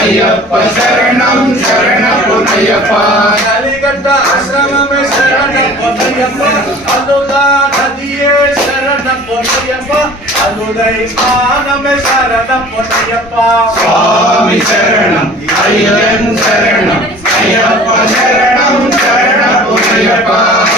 అయ్యప్ప శరణం శరణ పొన్నయ్యప్ప కలిగట్ట ఆశ్రమమే శరణ పొన్నయ్యప్ప అలుదా నదియే శరణ పొన్నయ్యప్ప అలుదై స్నానమే శరణ పొన్నయ్యప్ప స్వామి శరణం అయ్యన్ శరణం అయ్యప్ప శరణం శరణ పొన్నయ్యప్ప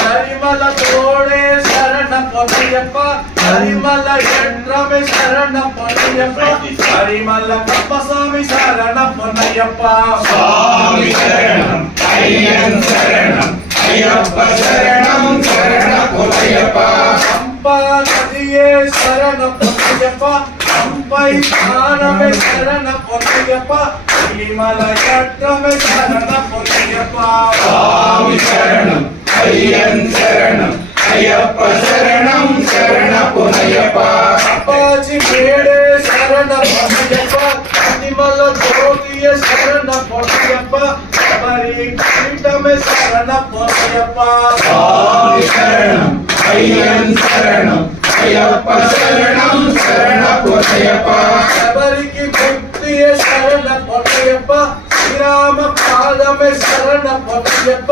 హరిమల తోడే శరణ పొన్నయ్యప్ప హరిమల యంత్రమే శరణ పొన్నయ్యప్ప హరిమల కప్పస్వామి శరణ పొన్నయ్యప్ప స్వామి శరణం అయ్యన్ శరణం అయ్యప్ప శరణం శరణ పొన్నయ్యప్ప పంపా నదియే శరణ పొన్నయ్యప్ప పంపై స్నానమే శరణ పొన్నయ్యప్ప హరిమల యంత్రమే శరణ పొన్నయ్యప్ప స్వామి శరణం అయ్యన్ శరణం అయ్యప్ప శరణం శరణ పొన్నయ్యప్ప అప్పాజీ మేడే శరణ పొన్నయ్యప్ప అతిమల జ్యోతియ శరణ పొన్నయ్యప్ప శబరి కిరీటమే శరణ పొన్నయ్యప్ప స్వామి శరణం అయ్యన్ శరణం అయ్యప్ప శరణం శరణ పొన్నయ్యప్ప శబరికి ముక్తియ శరణ పొన్నయ్యప్ప శ్రీరామ పాదమే శరణ పొన్నయ్యప్ప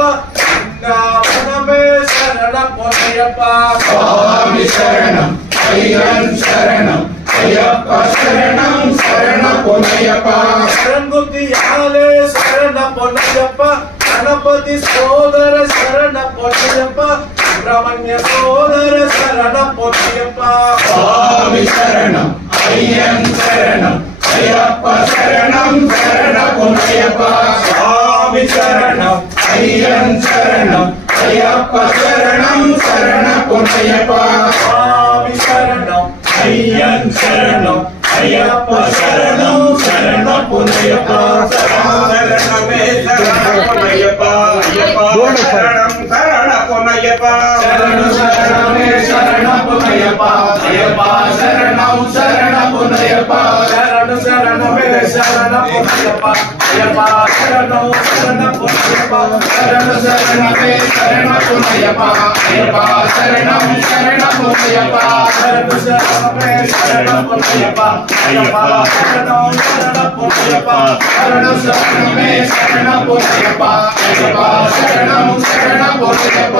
వృందావనమే శరణ పొన్నయ్యప్ప స్వామి శరణం అయ్యన్ శరణం అయ్యప్ప శరణం శరణ పొన్నయ్యప్ప శరణుతియాలే శరణ పొన్నయ్యప్ప గణపతి సోదర శరణ పొన్నయ్యప్ప సుబ్రహ్మణ్య సోదర శరణ పొన్నయ్యప్ప స్వామి శరణం అయ్యన్ శరణం అయ్యప్ప శరణం శరణ పొన్నయ్యప్ప స్వామి శరణం అయ్యన్ శరణం అయ్యప్ప శరణం శరణ పొన్నయ్యప్ప స్వామి శరణం అయ్యన్ శరణం అయ్యప్ప శరణం శరణ పొన్నయ్యప్ప శరణమే శరణ పొన్నయ్యప్ప అయ్యప్ప శరణం శరణ పొన్నయ్యప్ప శరణు శరణమే శరణ పొన్నయ్యప్ప అయ్యప్ప శరణం శరణ పొన్నయ్యప్ప శరణు శరణమే శరణ పొన్నయ్యప్ప అయ్యప్ప శరణం శరణ పొన్నయ్యప్ప శరణు శరణమే శరణ పొన్నయ్యప్ప అయ్యప్ప శరణం శరణ పొన్నయ్యప్ప శరణు శరణమే శరణ పొన్నయ్యప్ప అయ్యప్ప శరణం శరణ పొన్నయ్యప్ప శరణు శరణమే శరణ పొన్నయ్యప్ప అయ్యప్ప శరణం శరణ పొన్నయ్యప్ప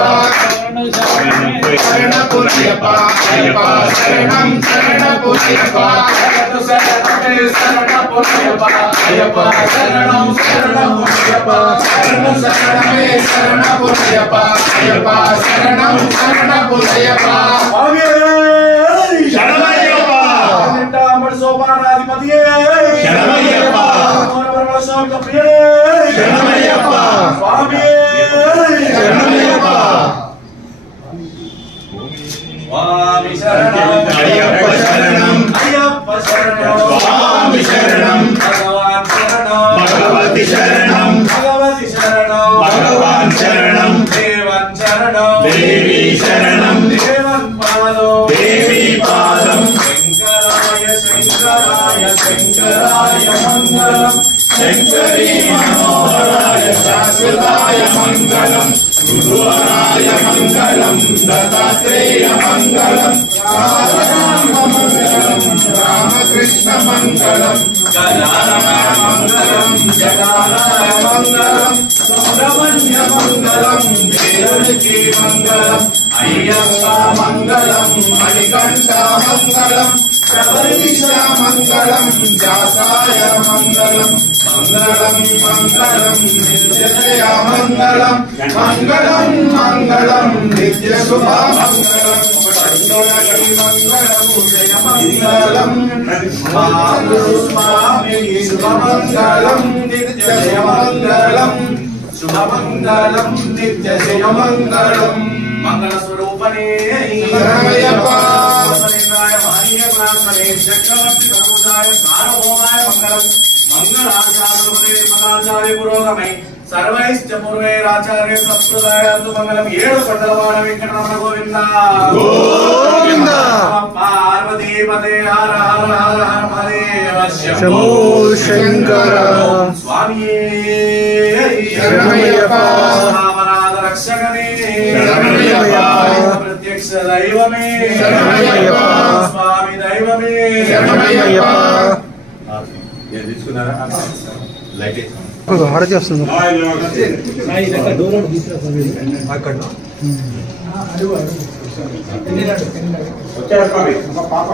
శరణ పొన్నయ్యప్ప అయ్యప్ప శరణం శరణ పొన్నయ్యప్ప శరణు శరణమే శరణ పొన్నయ్యప్ప అయ్యప్ప శరణం శరణ పొన్నయ్యప్ప శరణు శరణమే శరణ పొన్నయ్యప్ప అయ్యప్ప శరణం శరణ పొన్నయ్యప్ప శరణమయ్యప్ప నింటామడి సోపానాధిపతియే శరణమయ్యప్ప మోనవరమల స్వామి కప్రియే శరణమయ్యప్ప స్వామియే శరణమయ్యప్ప స్వామి శరణం అయ్యప్ప శరణం అయ్యప్ప శరణం స్వామి శరణం భగవాన్ శరణం భగవతి శరణం భగవతి శరణం భగవాన్ శరణం దేవన్ శరణం దేవి శరణం దేవన్ పాదం దేవి పాదం శంకరాయ శంకరాయ శంకరాయ మంగళం శంకరీ మనోహరాయ శాశ్వతాయ మంగళం గురువరాయ మంగళం దత్తాత్రేయ మంగళం రామ మంగళం రామకృష్ణ మంగళం గజానన మంగళం జటానన మంగళం సుబ్రహ్మణ్య మంగళం దేవునికి మంగళం అయ్యప్ప మంగళం మణికంఠ మంగళం శబరీశ మంగళం దాసాయ మంగళం మంగళం మంగళం నిత్యజయ మంగళం మంగళం మంగళం నిత్య శుభ మంగళం మంగళం జయ మంగళం స్వామి శుభ మంగళం నిత్య జయ మంగళం శుభ మంగళం నిత్య జయ మంగళం మంగళ స్వరూపనే శరణమయ్యప్ప చక్రవర్తి ధర్మజాయ సార్వభౌమాయ మంగళం మంగళాచార్య పురోగమై సర్వైశ్చ పూర్వైరాచార్య సంప్రదాయాలు మంగళం 7 కొండలవాడ వెంకటరమణ గోవింద గోవింద పార్వతీపతే హర హర హర హర మహాదేవ శంభో శంకర దైవమే స్వామి దైవమే తీసుకున్నారా లైట్ హారతి వస్తుంది వచ్చారు స్వామి పాప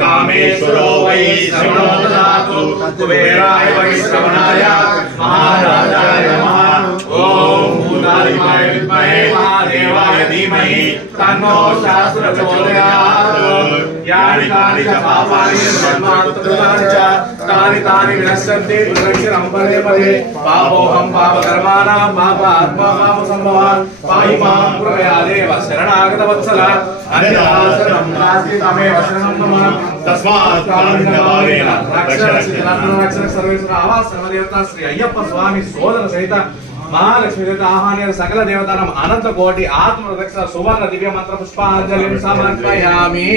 कामेश्वरो वै श्रवणो ददातु कुबेराय वै श्रवणाय महाराजाय नमः ओम भूतादिमाय विद्महे महादेवाय धीमहि तन्नो शास्त्र प्रचोदयात् यानि कानि च पापानि जन्मान्तराणि च तानि विनश्यन्ति पुनरक्षरं पदे पदे पापोऽहं पापकर्माणां पापात्मा पापसम्भवान् पाहि मां पुरया देव शरणागत वत्सल अन्यथा शरणं नास्ति तमेव शरणं मम तस्मात् कारुण्यभावेन रक्षण सर्वेश्वर आवास सर्वदेवता श्री अय्यप्प स्वामी सोदर सहित महालक्ष्मी देवता आह्वान सकल देवतानां अनंत कोटि आत्म रक्षा सुवर्ण दिव्य मंत्र पुष्पांजलिं समर्पयामि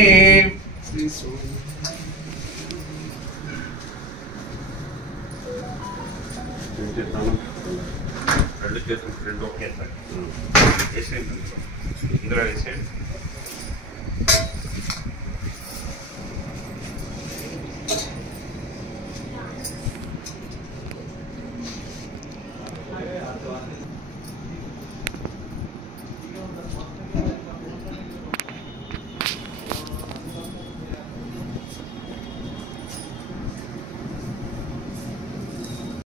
రెండు ఒకేసారి ఇందులో వేసేయండి